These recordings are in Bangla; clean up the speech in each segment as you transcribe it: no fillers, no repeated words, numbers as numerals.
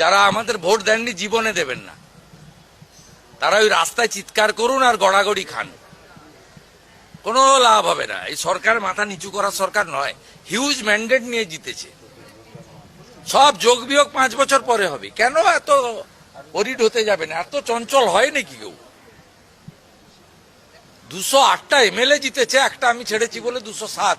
যারা আমাদের ভোট দেননি জীবনে দেবেন না, তারা ওই রাস্তায় চিৎকার করুন আর গড়াগড়ি খান, কোনো লাভ হবে না। এই সরকার মাথা নিচু করার সরকার নয়, হিউজ ম্যান্ডেট নিয়ে জিতেছে। সব যোগ বিয়োগ 5 বছর পরে হবে। কেন এত অরিড হতে যাবে না? এত চঞ্চল হয় নাকি কেউ? 208টা এমএলএ জিতেছে, একটা আমি ছেড়েছি বলে 207।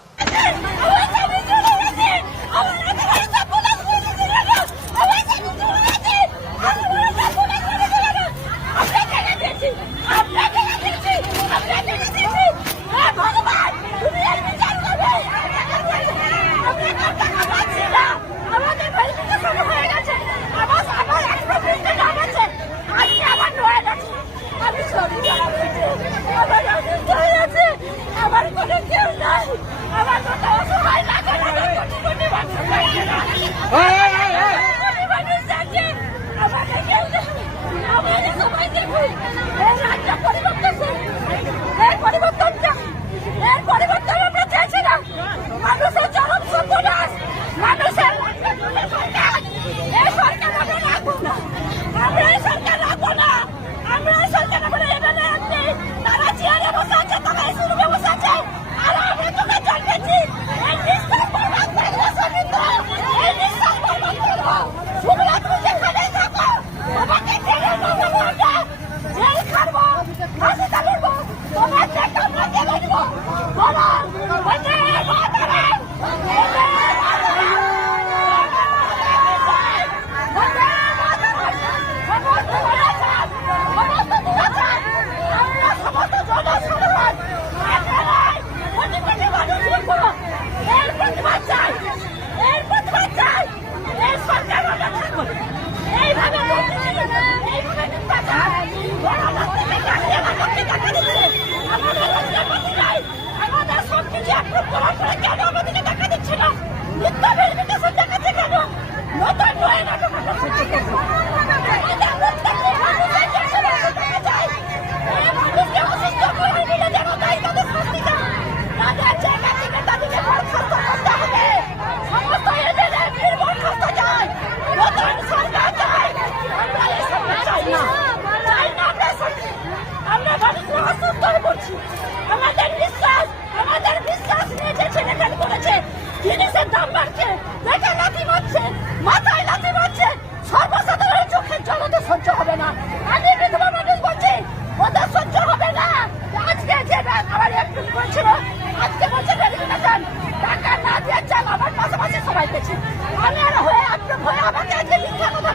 জিনিসের দাম বাড়ছে, দেখে নাকি হচ্ছে